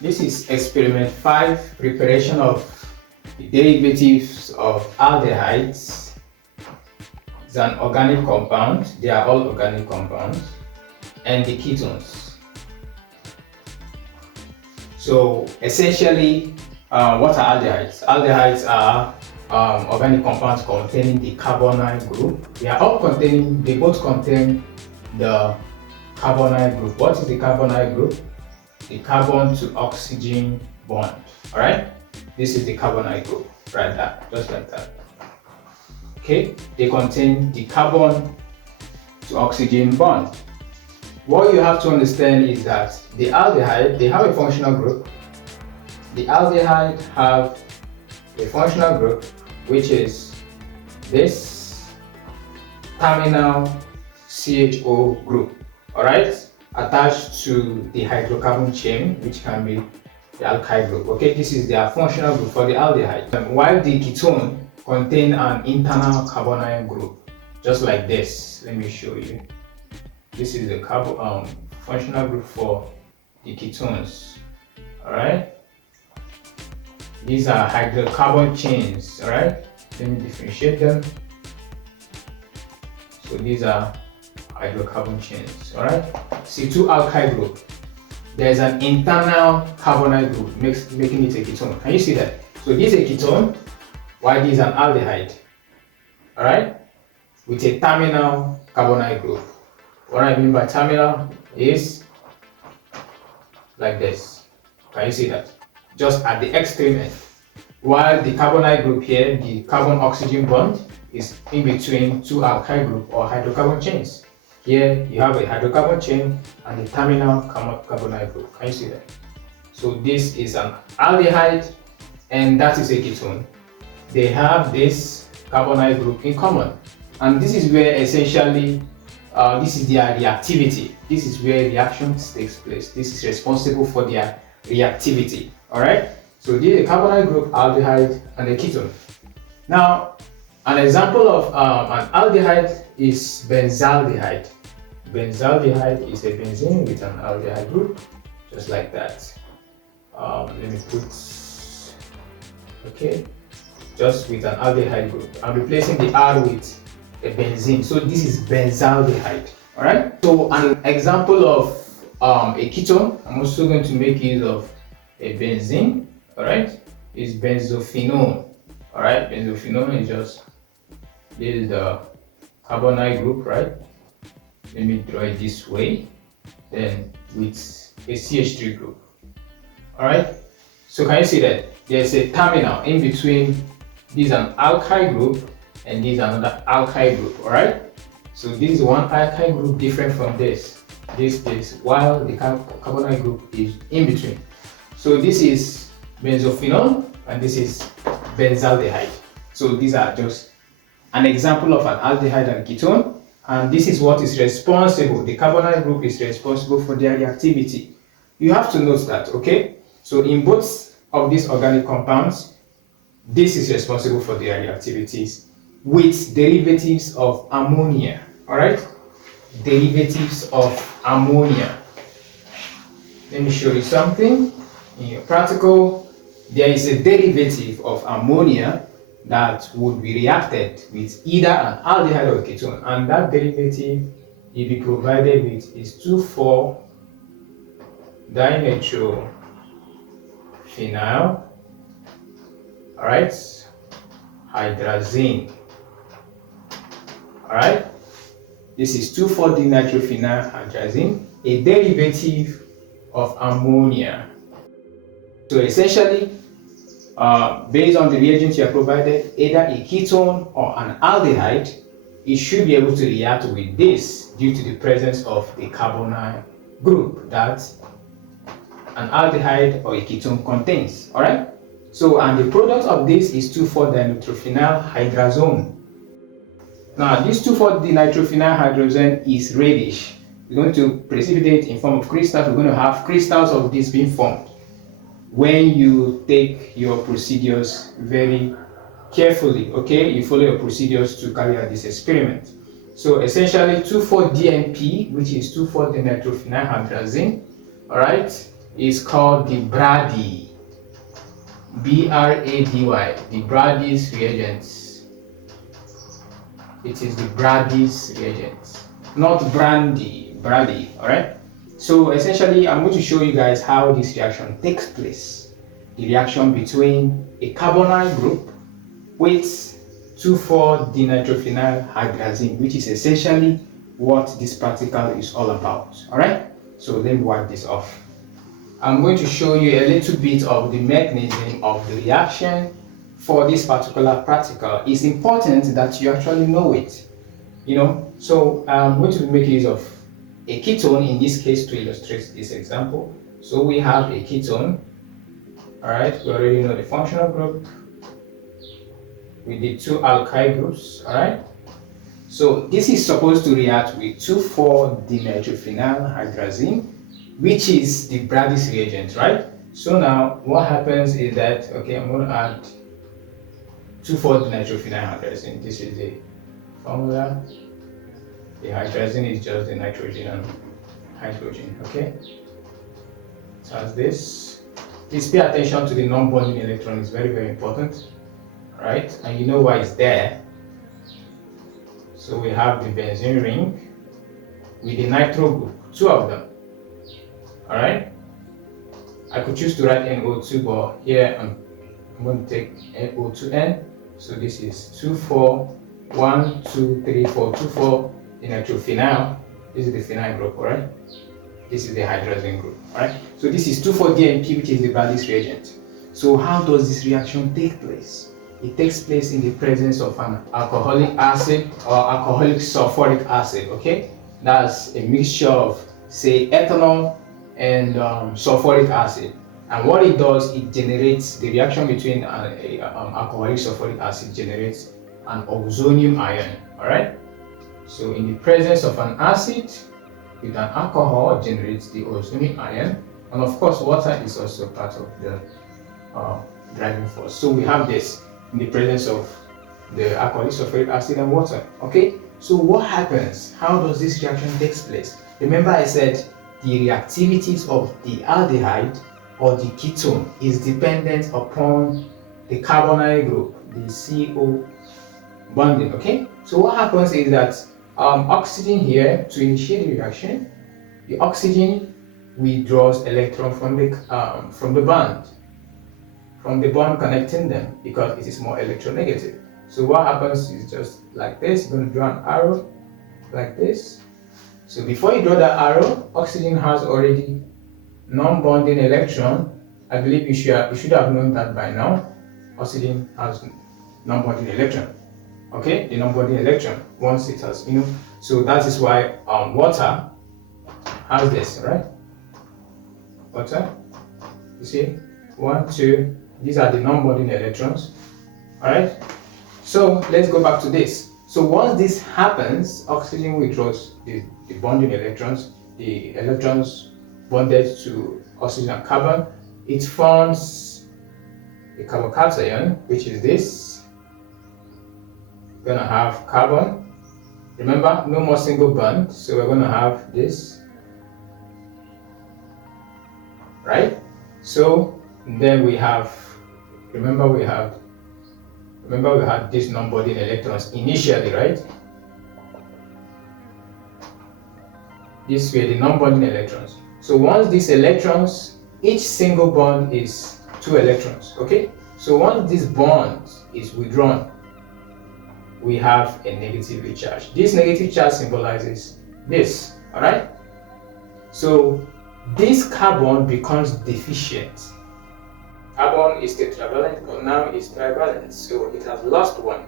This is experiment 5, preparation of the derivatives of aldehydes. It's an organic compound, they are all organic compounds, and the ketones. So essentially, what are aldehydes? Aldehydes are organic compounds containing the carbonyl group. They both contain the carbonyl group. What is the carbonyl group? The carbon to oxygen bond. Alright? This is the carbonyl group, right there, just like that. Okay? They contain the carbon to oxygen bond. What you have to understand is that the aldehyde, they have a functional group. The aldehyde have a functional group, which is this terminal CHO group. Alright? Attached to the hydrocarbon chain, which can be the alkyl group. Okay, this is their functional group for the aldehyde. While the ketone contain an internal carbonyl group, just like this. Let me show you. This is the functional group for the ketones. All right. These are hydrocarbon chains. All right. Let me differentiate them. So these are hydrocarbon chains. All right. See, two alkyl group. There's an internal carbonyl group making it a ketone. Can you see that? So this is a ketone, while this is an aldehyde. All right, with a terminal carbonyl group. What I mean by terminal is like this. Can you see that? Just at the extreme end. While the carbonyl group here, the carbon-oxygen bond, is in between two alkyl group or hydrocarbon chains. Here you have a hydrocarbon chain and the terminal carbonyl group. Can you see that? So this is an aldehyde and that is a ketone. They have this carbonyl group in common. And this is where essentially, this is their reactivity. This is where reactions takes place. This is responsible for their reactivity. Alright? So this is a carbonyl group, aldehyde, and a ketone. Now, an example of an aldehyde is benzaldehyde. Benzaldehyde is a benzene with an aldehyde group, just like that. Let me put, okay, just with an aldehyde group. I'm replacing the R with a benzene. So this is benzaldehyde. All right. So an example of a ketone, I'm also going to make use of a benzene. All right, is benzophenone. All right, benzophenone is just, this is the carbonyl group, right? Let me draw it this way, then with a CH3 group. Alright, so can you see that there's a terminal in between this an alkyl group and this another alkyl group. Alright, so this is one alkyl group different from this, while the carbonyl group is in between. So this is benzophenone and this is benzaldehyde. So these are just an example of an aldehyde and ketone, and this is what is responsible. The carbonyl group is responsible for their reactivity. You have to note that, okay? So in both of these organic compounds, this is responsible for their reactivities with derivatives of ammonia. All right? Derivatives of ammonia. Let me show you something. In your practical, there is a derivative of ammonia that would be reacted with either an aldehyde or a ketone, and that derivative will be provided with is 2,4-dinitrophenyl, alright, hydrazine. Alright, this is 2,4-dinitrophenyl hydrazine, a derivative of ammonia. So essentially, based on the reagents you are provided, either a ketone or an aldehyde, it should be able to react with this due to the presence of a carbonyl group that an aldehyde or a ketone contains. Alright? So, and the product of this is 2,4-dinitrophenylhydrazone. Now, this 2,4-dinitrophenylhydrazone is reddish. It's going to precipitate in form of crystals. We're going to have crystals of this being formed when you take your procedures very carefully. Okay, you follow your procedures to carry out this experiment. So essentially 2,4-DNP, which is 2,4-dinitrophenylhydrazine, all right, is called the Brady, B-R-A-D-Y, the Brady's reagents. It is the Brady's reagents, not brandy, Brady, alright? So essentially, I'm going to show you guys how this reaction takes place. The reaction between a carbonyl group with 2,4-dinitrophenylhydrazine, which is essentially what this practical is all about, alright? So let me wipe this off. I'm going to show you a little bit of the mechanism of the reaction for this particular practical. It's important that you actually know it, So I'm going to make use of a ketone in this case to illustrate this example. So we have a ketone, alright, we already know the functional group with the 2 alkyl groups, alright. So this is supposed to react with 2,4-dinitrophenylhydrazine, which is the Brady's reagent, right? So now what happens is that, okay, I'm going to add 2,4-dinitrophenylhydrazine. This is the formula. The hydrazine is just the nitrogen and hydrogen, okay? So as this, please pay attention to the non-bonding electron. It's very, very important, right? And you know why it's there. So we have the benzene ring with the nitro group, 2 of them. Alright? I could choose to write NO2, but here I'm going to take NO2N. So this is 2,4, 1, 2, 3, 4, 2,4 dinitrophenyl. This is the phenyl group, alright? This is the hydrazine group, alright? So this is 2,4-DNP, which is the Brady's reagent. So how does this reaction take place? It takes place in the presence of an alcoholic acid or alcoholic sulfuric acid, okay? That's a mixture of, say, ethanol and sulfuric acid. And what it does, it generates the reaction between alcoholic sulfuric acid generates an oxonium ion, alright? So in the presence of an acid with an alcohol generates the oxonium ion, and of course water is also part of the driving force. So we have this in the presence of the alcoholic sulfuric acid and water, okay? So what happens? How does this reaction take place? Remember I said the reactivities of the aldehyde or the ketone is dependent upon the carbonyl group, the CO bonding, okay? So what happens is that oxygen here, to initiate the reaction, the oxygen withdraws electron from the bond connecting them, because it is more electronegative. So what happens is just like this. You're going to draw an arrow like this. So before you draw that arrow, oxygen has already non-bonding electron. I believe you should have known that by now. Oxygen has non-bonding electron. Okay, the non-bonding electron, once it has, so that is why water has this, right? Water, you see, 1, 2, these are the non-bonding electrons, alright? So let's go back to this. So once this happens, oxygen withdraws the bonding electrons, the electrons bonded to oxygen and carbon. It forms a carbocation, which is this. We're gonna have carbon. Remember, no more single bond, so we're gonna have this, right? So then we have, remember we had these non-bonding electrons initially, right? These were the non-bonding electrons. So once these electrons, each single bond is 2 electrons, okay? So once this bond is withdrawn, we have a negative charge. This negative charge symbolizes this, alright? So this carbon becomes deficient. Carbon is tetravalent, but now it's trivalent, so it has lost one,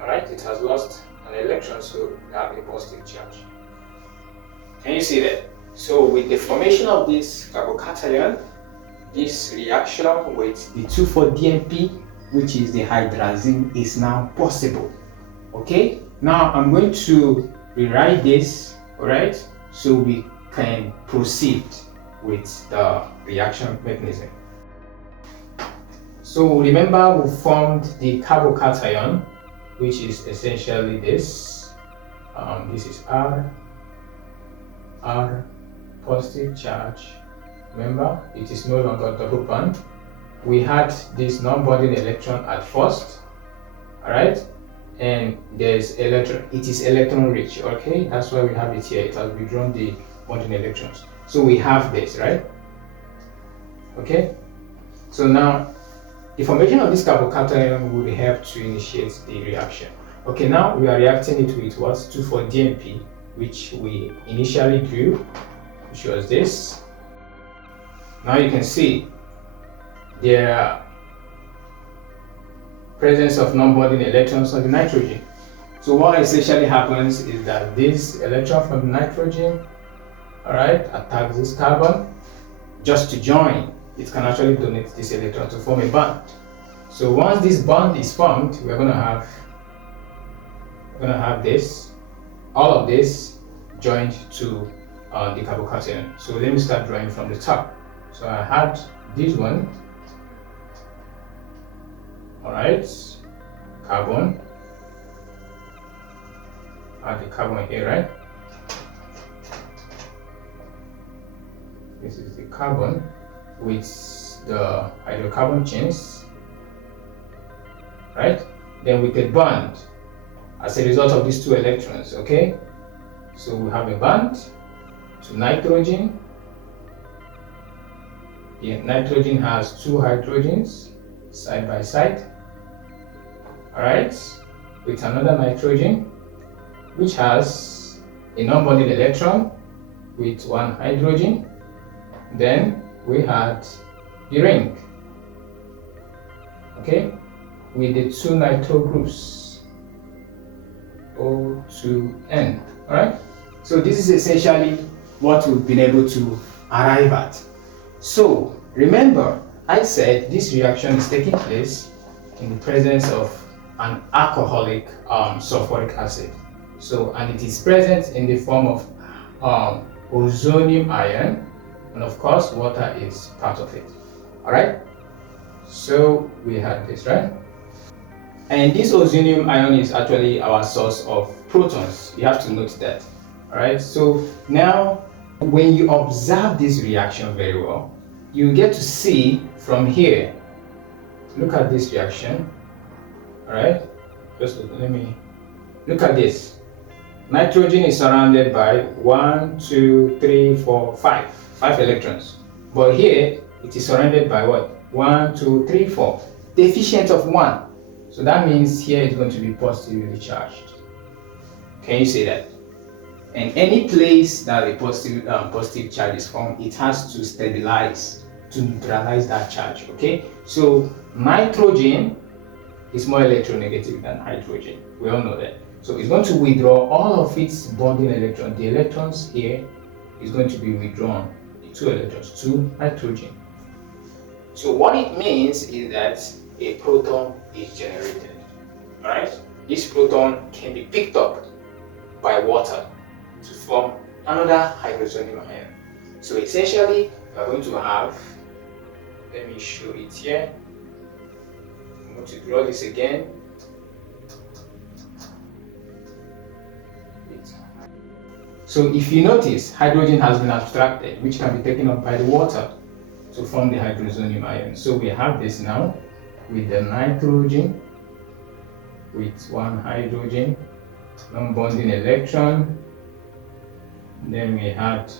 alright? It has lost an electron, so we have a positive charge. Can you see that? So with the formation of this carbocation, this reaction with the 2,4-DNP, which is the hydrazine, is now possible. Okay, now I'm going to rewrite this, alright, so we can proceed with the reaction mechanism. So remember, we formed the carbocation, which is essentially this. This is R, positive charge, Remember, it is no longer double bond. We had this non-bonding electron at first, all right, and there's electron. It is electron rich. Okay, that's why we have it here. It has withdrawn the bonding electrons. So we have this, right? Okay. So now, the formation of this carbocation will help to initiate the reaction. Okay, now we are reacting it with what? 2,4-DNP, which we initially drew, which was this. Now you can see the presence of non-bonding electrons on the nitrogen. So what essentially happens is that this electron from the nitrogen, all right, attacks this carbon. Just to join, it can actually donate this electron to form a bond. So once this bond is formed, we're going to have this, all of this joined to the carbocation. So let me start drawing from the top. So I had this one, all right, carbon, add the carbon here, right? This is the carbon with the hydrocarbon chains, right? Then with a bond as a result of these two electrons, okay? So we have a bond to nitrogen. The nitrogen has two hydrogens side by side, all right, with another nitrogen which has a non-bonded electron with one hydrogen. Then we had the ring, okay, with the two nitro groups, O2N, all right? So this is essentially what we've been able to arrive at. So remember, I said this reaction is taking place in the presence of an alcoholic sulfuric acid. So, and it is present in the form of ozonium ion, and of course water is part of it. All right, so we had this, right? And this ozonium ion is actually our source of protons. You have to note that. All right, so now when you observe this reaction very well, you get to see from here. Look at this reaction. All right, just let me look at this. Nitrogen is surrounded by 1, 2, 3, 4, 5 electrons, but here it is surrounded by what? 1, 2, 3, 4, deficient of 1. So that means here it's going to be positively charged. Can you see that? And any place that a positive charge is formed, it has to stabilize, to neutralize that charge. Okay, so nitrogen is more electronegative than hydrogen. We all know that. So it's going to withdraw all of its bonding electrons. The electrons here is going to be withdrawn, the 2 electrons to nitrogen. So what it means is that a proton is generated. All right, this proton can be picked up by water to form another hydrozonium ion. So essentially, we are going to have, let me show it here. I'm going to draw this again. So if you notice, hydrogen has been abstracted, which can be taken up by the water to form the hydrozonium ion. So we have this now with the nitrogen, with one hydrogen, non-bonding electron. Then we had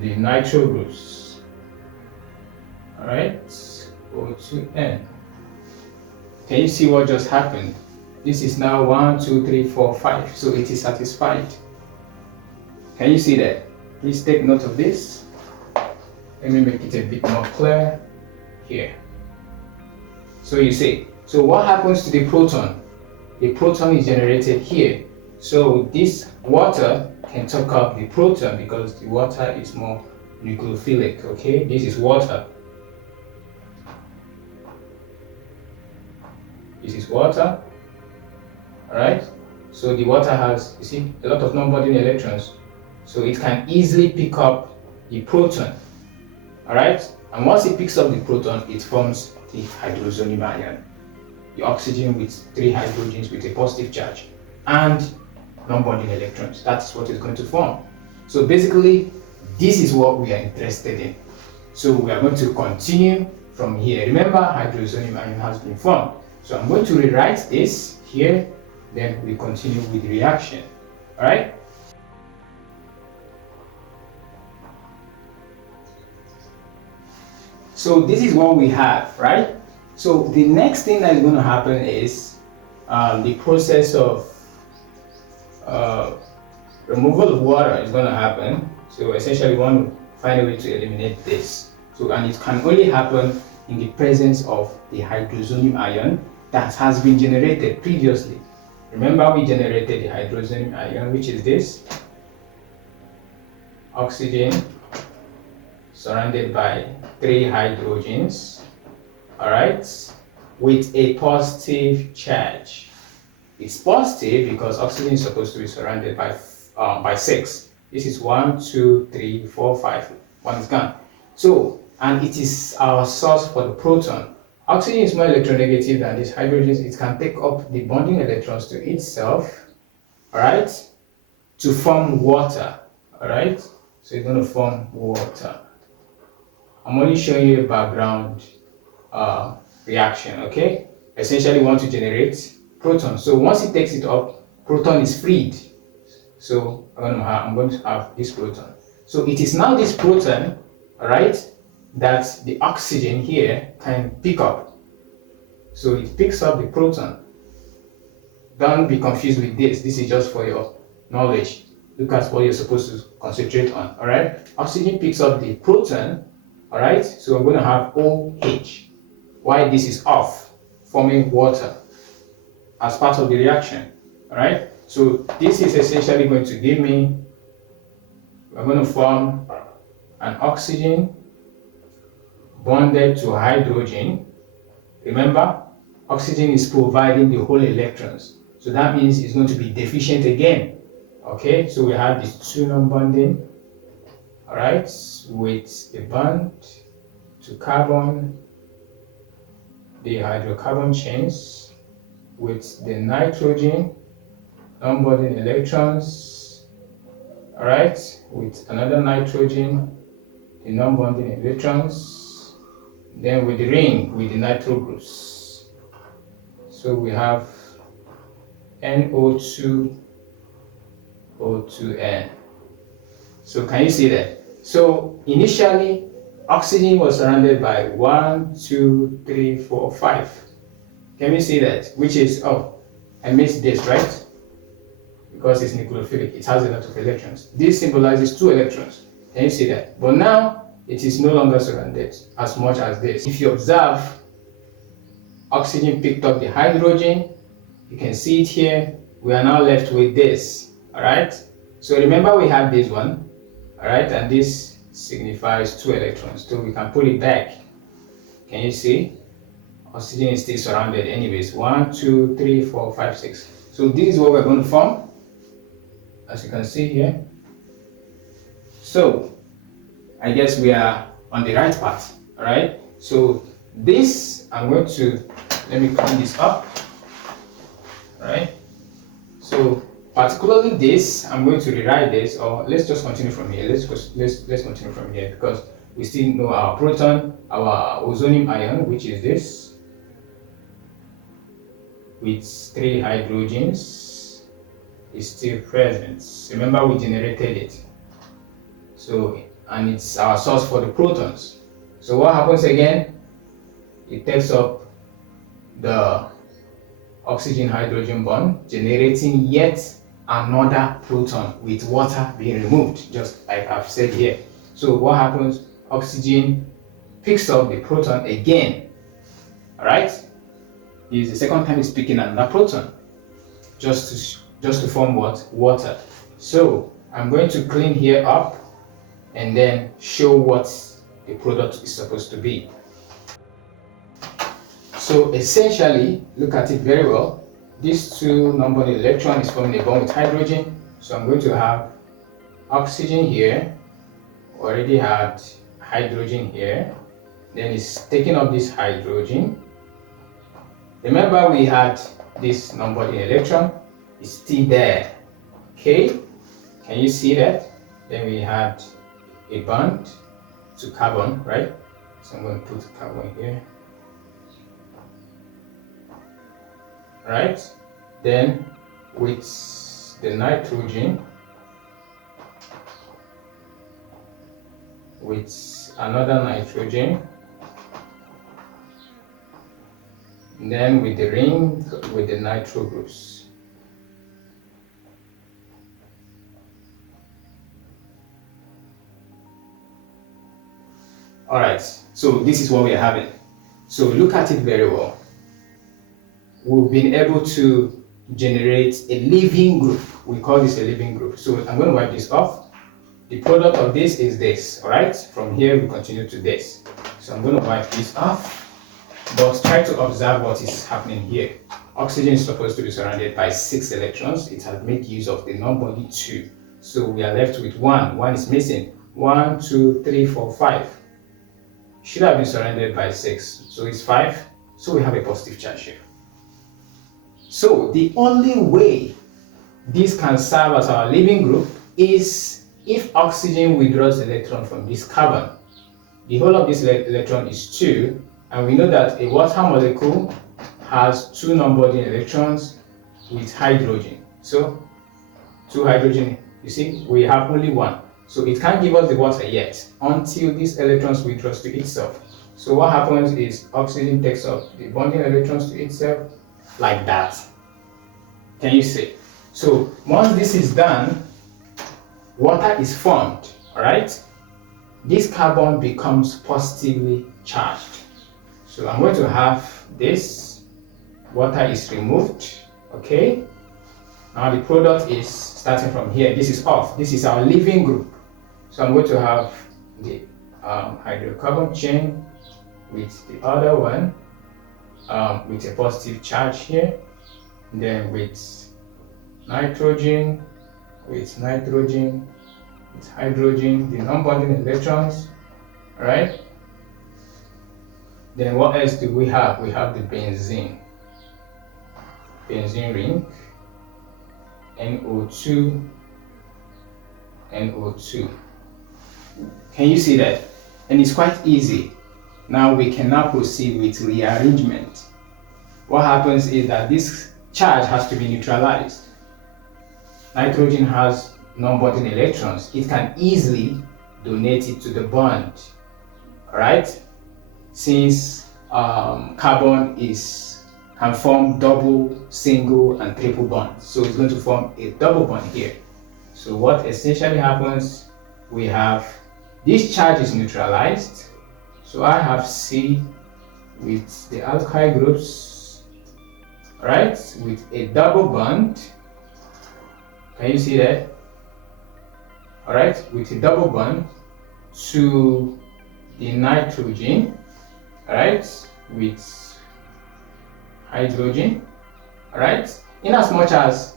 the nitro groups. All right, O2N. Can you see what just happened? This is now 1, 2, 3, 4, 5. So it is satisfied. Can you see that? Please take note of this. Let me make it a bit more clear here. So you see, so what happens to the proton? The proton is generated here. So this water can take up the proton because the water is more nucleophilic. Okay, this is water. This is water. All right. So the water has, you see, a lot of non-bonding electrons. So it can easily pick up the proton. All right. And once it picks up the proton, it forms the hydrozonium ion, the oxygen with 3 hydrogens with a positive charge, and non-bonding electrons. That's what it's going to form. So basically, this is what we are interested in. So we are going to continue from here. Remember, hydrozonium ion has been formed. So I'm going to rewrite this here, then we continue with the reaction. Alright? So this is what we have, right? So the next thing that is going to happen is the process of removal of water is going to happen. So essentially we want to find a way to eliminate this. So, and it can only happen in the presence of the hydrozonium ion that has been generated previously. Remember, we generated the hydrozonium ion, which is this oxygen surrounded by 3 hydrogens, all right, with a positive charge. It's positive because oxygen is supposed to be surrounded by 6. This is 1, 2, 3, 4, 5. 1 is gone. So, and it is our source for the proton. Oxygen is more electronegative than these hydrogens. It can take up the bonding electrons to itself, all right, to form water, all right. So it's going to form water. I'm only showing you a background reaction, okay? Essentially, we want to generate proton. So once it takes it up, proton is freed. So I'm going to have this proton. So it is now this proton, all right, that the oxygen here can pick up. So it picks up the proton. Don't be confused with this. This is just for your knowledge. Look at what you're supposed to concentrate on, all right? Oxygen picks up the proton, all right? So I'm going to have OH. Why this is off, forming water as part of the reaction, all right? So this is essentially going to give me, we're going to form an oxygen bonded to hydrogen. Remember, oxygen is providing the whole electrons. So that means it's going to be deficient again. Okay, so we have this 2 non-bonding, all right, with the bond to carbon, the hydrocarbon chains, with the nitrogen, non-bonding electrons, all right, with another nitrogen, the non-bonding electrons, then with the ring, with the nitro groups. So we have NO2, O2N. So can you see that? So initially, oxygen was surrounded by 1, 2, 3, 4, 5. Can we see that? Which is, oh, I missed this, right? Because it's nucleophilic, it has a lot of electrons. This symbolizes 2 electrons. Can you see that? But now, it is no longer surrounded as much as this. If you observe, oxygen picked up the hydrogen. You can see it here. We are now left with this. All right, so remember we have this one, all right, and this signifies 2 electrons, so we can put it back. Can you see? Oxygen is still surrounded anyways. 1, 2, 3, 4, 5, 6. So this is what we're going to form, as you can see here. So I guess we are on the right path, all right. So this, I'm going to, let me clean this up, all right. So particularly this, I'm going to rewrite this, or let's just continue from here. Let's continue from here because we still know our proton, our ozonium ion, which is this, with 3 hydrogens, is still present. Remember, we generated it. So, and it's our source for the protons. So what happens again? It takes up the oxygen hydrogen bond, generating yet another proton with water being removed, just like I've said here. So what happens? Oxygen picks up the proton again, all right? This is the second time it's picking another proton, just to form what? Water. So I'm going to clean here up and then show what the product is supposed to be. So essentially, look at it very well. These 2 non-bonding electron is forming a bond with hydrogen. So I'm going to have oxygen here, already had hydrogen here, then it's taking up this hydrogen. Remember we had this non-bonding electron, it's still there, okay? Can you see that? Then we had a bond to carbon, right? So I'm going to put carbon here. Right? Then with the nitrogen, with another nitrogen, and then with the ring with the nitro groups. Alright, so this is what we are having. So look at it very well. We've been able to generate a living group. We call this a living group. So I'm going to wipe this off. The product of this is this, alright? From here we continue to this. So I'm going to wipe this off, but try to observe what is happening here. Oxygen is supposed to be surrounded by 6 electrons. It has made use of the non-bonding 2. So we are left with 1. 1 is missing. 1, 2, 3, 4, 5. Should have been surrounded by 6. So it's 5. So we have a positive charge here. So the only way this can serve as our living group is if oxygen withdraws electron from this carbon. The whole of this electron is 2, and we know that a water molecule has 2 non-bonding electrons with hydrogen. So 2 hydrogen, you see, we have only 1. So it can't give us the water yet until these electrons withdraws to itself. So what happens is oxygen takes up the bonding electrons to itself like that. Can you see? So once this is done, water is formed, alright? This carbon becomes positively charged. So I'm going to have this, water is removed, okay? Now the product is starting from here. This is off. This is our living group. So I'm going to have the hydrocarbon chain with the other one with a positive charge here. Then with nitrogen, with hydrogen, the non-bonding electrons, right? Then what else do we have? We have the benzene ring, NO2, NO2. Can you see that? And it's quite easy. Now we can now proceed with rearrangement. What happens is that this charge has to be neutralized. Nitrogen has non-bonding electrons. It can easily donate it to the bond, alright? Since carbon can form double, single, and triple bonds, so it's going to form a double bond here. So what essentially happens, we have this charge is neutralized. So I have C with the alkyl groups, right, with a double bond. Can you see that? All right, with a double bond to the nitrogen, all right, with hydrogen, all right. In as much as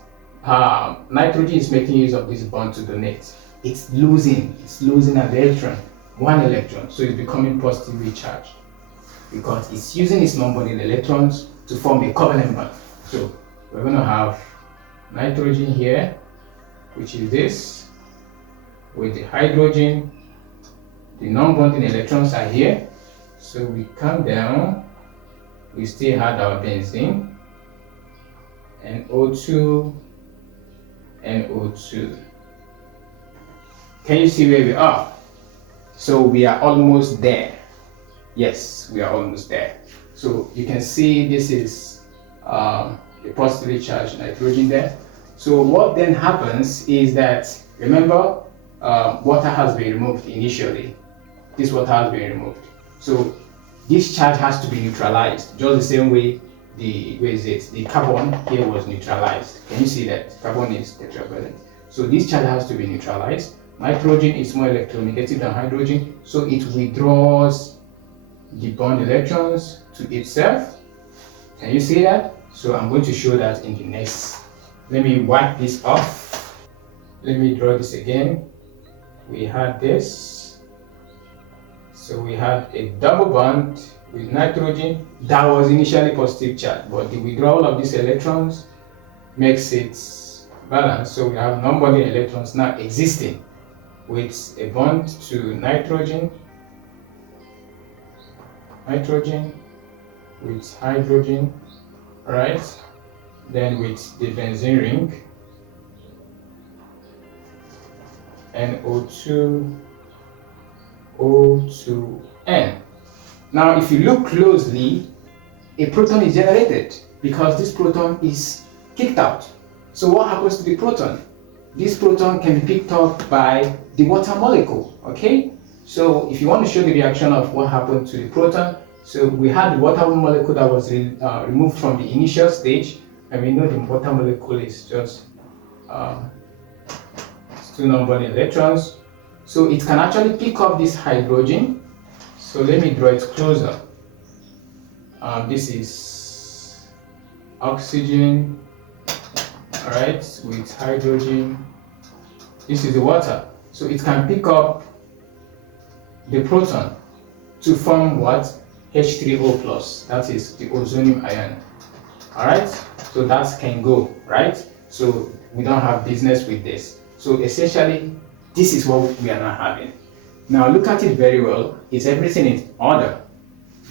nitrogen is making use of this bond to donate, it's losing an electron, 1 electron, so it's becoming positively charged because it's using its non-bonding electrons to form a covalent bond. So we're going to have nitrogen here, which is this, with the hydrogen. The non-bonding electrons are here, so we come down, we still had our benzene, NO2, NO2. Can you see where we are? So we are almost there. Yes, we are almost there. So you can see this is a positively charged nitrogen there. So what then happens is that, remember, water has been removed initially. This water has been removed. So this charge has to be neutralized, just the same way the carbon here was neutralized. Can you see that? Carbon is tetravalent. So this charge has to be neutralized. Nitrogen is more electronegative than hydrogen, so it withdraws the bond electrons to itself. Can you see that? So I'm going to show that in the next. Let me wipe this off. Let me draw this again. We had this. So we had a double bond with nitrogen that was initially positive charge, but the withdrawal of these electrons makes it balanced. So we have non-bonding electrons now existing with a bond to nitrogen nitrogen with hydrogen, right? Then with the benzene ring, NO2, O2N. Now, if you look closely, a proton is generated because this proton is kicked out. So what happens to the proton? This proton can be picked up by the water molecule, okay? So if you want to show the reaction of what happened to the proton, so we had the water molecule that was removed from the initial stage, and we know the water molecule is just two non-bonding electrons. So it can actually pick up this hydrogen. So let me draw it closer. This is oxygen, all right, with hydrogen. This is the water. So it can pick up the proton to form what? H3O plus. That is the ozonium ion. All right. So that can go, right? So we don't have business with this. So essentially, this is what we are not having. Now look at it very well. Is everything in order?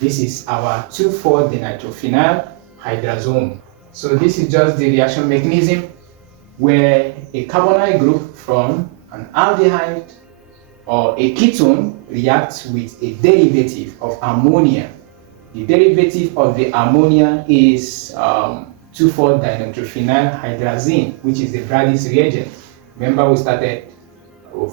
This is our 2,4-dinitrophenylhydrazone. So this is just the reaction mechanism where a carbonyl group from an aldehyde or a ketone reacts with a derivative of ammonia. The derivative of the ammonia is 2,4-dinitrophenylhydrazine, which is the Brady's reagent. Remember, we started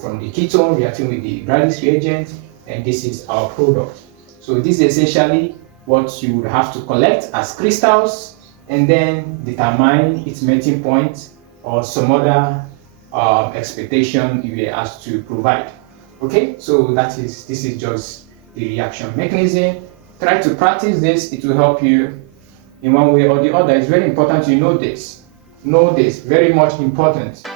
from the ketone reacting with the Brady's reagent, and this is our product. So this is essentially what you would have to collect as crystals and then determine its melting point or some other expectation you were asked to provide. Okay, so this is just the reaction mechanism. Try to practice this, it will help you in one way or the other. It's very important you know this. Know this, very much important.